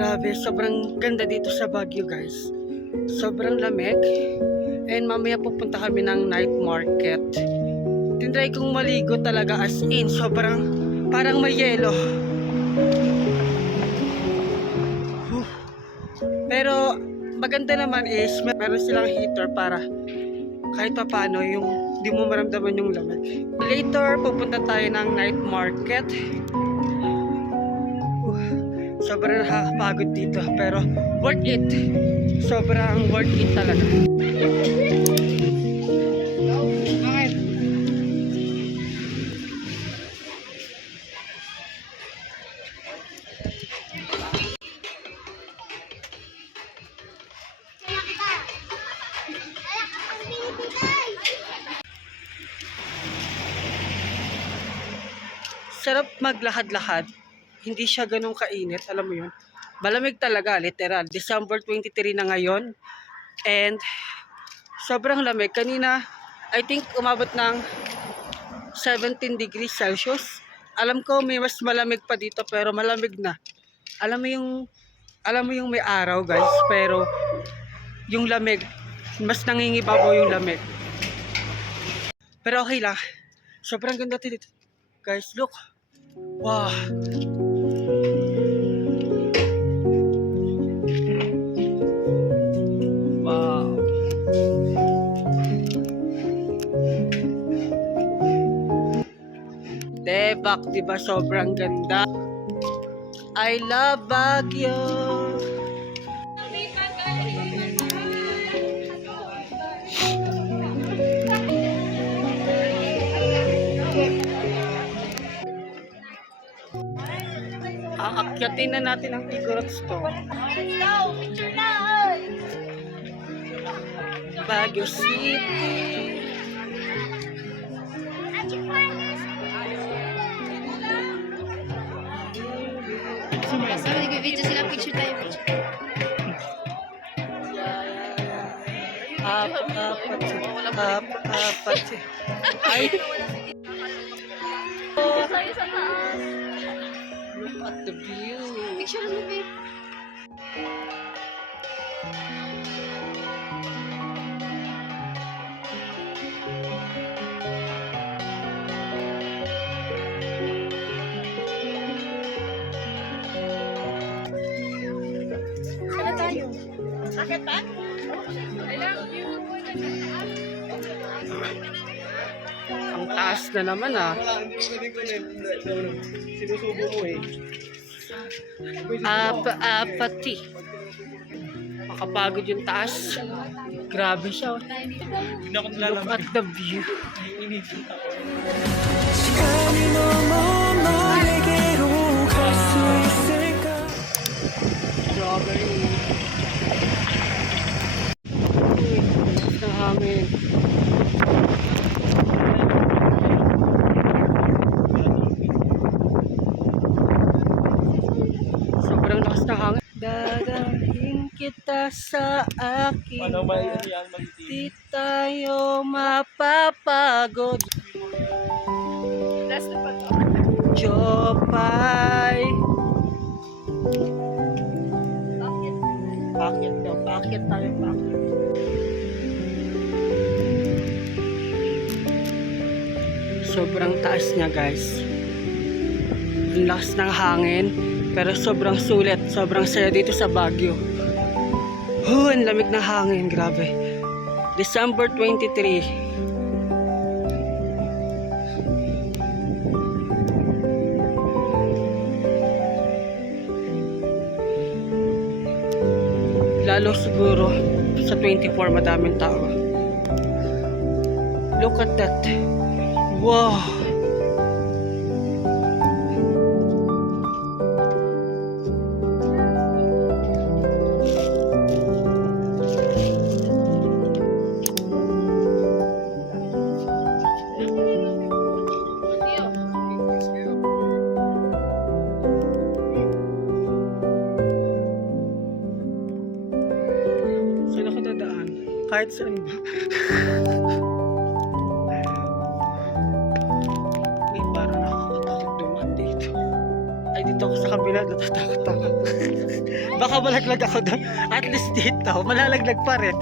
Grabe, sobrang ganda dito sa Baguio guys. Sobrang lamig. And mamaya pupunta kami ng night market. Tinry kong maligo talaga as in. Sobrang parang may yelo. Pero maganda naman is meron silang heater para kahit pa paano yung di mo maramdaman yung lamig. Later, pupunta tayo ng night market. Sobrang nakakapagod dito pero worth it. Sobrang worth it talaga. Sarap maglakad-lakad. Hindi siya ganun kainit, alam mo yun. Malamig talaga, literal. December 23 na ngayon. And sobrang lamig. Kanina, I think umabot ng 17 degrees Celsius. Alam ko may mas malamig pa dito pero malamig na. Alam mo yung may araw guys, pero yung lamig, mas nangingibabaw yung lamig. Pero okay lang. Sobrang ganda dito. Guys, look. Wow. Wow. Debak, diba sobrang ganda? I love Baguio. Aakyatin na natin ang Igorot Store. Baguio City. Sabi nag-video sila, picture tayo. Apat. Ay. Look at the view. Picture mo, babe. Sana tayo. Sakit pa? I love you. Ang taas na naman ah. Sinusubo mo eh. Apati. Makapagod yung taas. Grabe siya. Look at the view. Strawberry. Lakas ng hangin. Sobrang lakas ng hangin. Dadalhin kita sa akin. Di tayo mapapagod. Last na pa to. Jopay. Bakit? Bakit tayo. Sobrang taas niya guys. Ang lakas ng hangin. Pero sobrang sulit. Sobrang saya dito sa Baguio. Ang lamig ng hangin. Grabe. December 23. Lalo siguro sa 24 madaming tao. Look at that. Wow. Saan ako dadaan? Kahit saan ba? May parang nakakatakot dumaan dito. Ay, dito ako sa kabila. kabila, natatakot ako. Baka malaglag ako doon. At least dito, malalaglag pa rin.